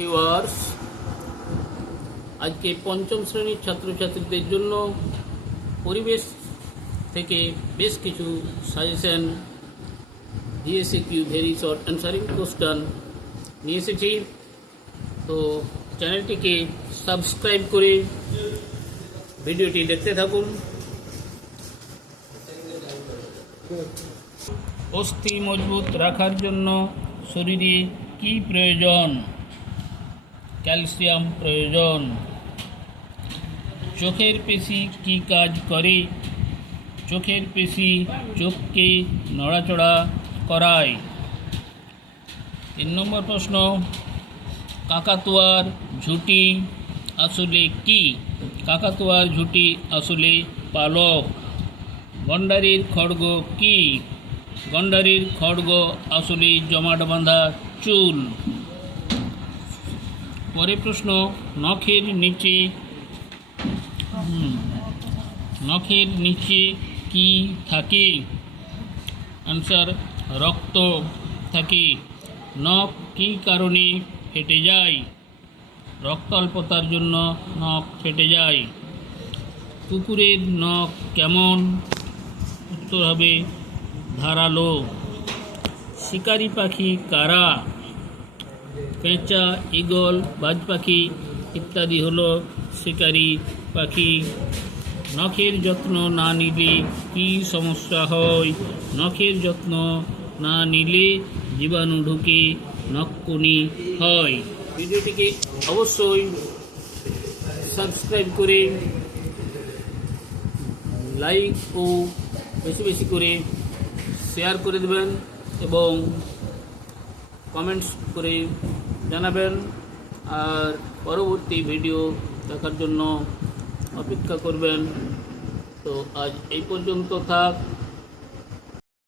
Viewers, আজকে পঞ্চম শ্রেণীর ছাত্রছাত্রীদের জন্য পরিবেশ থেকে বেশ কিছু suggestion DSAQ very short answering question নিয়ে এসেছি। তো চ্যানেলটিকে সাবস্ক্রাইব করে ভিডিওটি দেখতে থাকুন। অস্থি মজবুত রাখার জন্য শরীরে কি প্রয়োজন? ক্যালসিয়াম প্রয়োজন। চোখের পেশি কি কাজ করে? চোখের পেশি চোখকে নড়াচড়া করায়। 3 নম্বর প্রশ্ন, কাকাতুয়ার ঝুঁটি আসলে কি? কাকাতুয়ার ঝুঁটি আসলে পালক। গন্ডারের খড়গ কি? গন্ডারের খড়গ আসলে জমাট বাঁধা চুল। পরের প্রশ্ন, নখের নিচে কি থাকে? আনসার, রক্ত থাকে। নখ কী কারণে ফেটে যায়? রক্ত অল্পতার জন্য নখ ফেটে যায়। কুকুরের নখ কেমন? উত্তর হবে ধারালো। শিকারি পাখি কারা? পেঁচা, ঈগল, বাজ পাখি ইত্যাদি হলো শিকারি পাখি। নখের যত্ন না নিলে কী সমস্যা হয়? নখের যত্ন না নিলে জীবাণু ঢুকে নখকুনি হয়। ভিডিওটিকে অবশ্যই সাবস্ক্রাইব করে লাইক ও বেশি বেশি করে শেয়ার করে দেবেন এবং কমেন্টস করে জানাবেন। আর পরবর্তী ভিডিও দেখার জন্য অপেক্ষা করবেন। তো আজ এই পর্যন্ত থাক।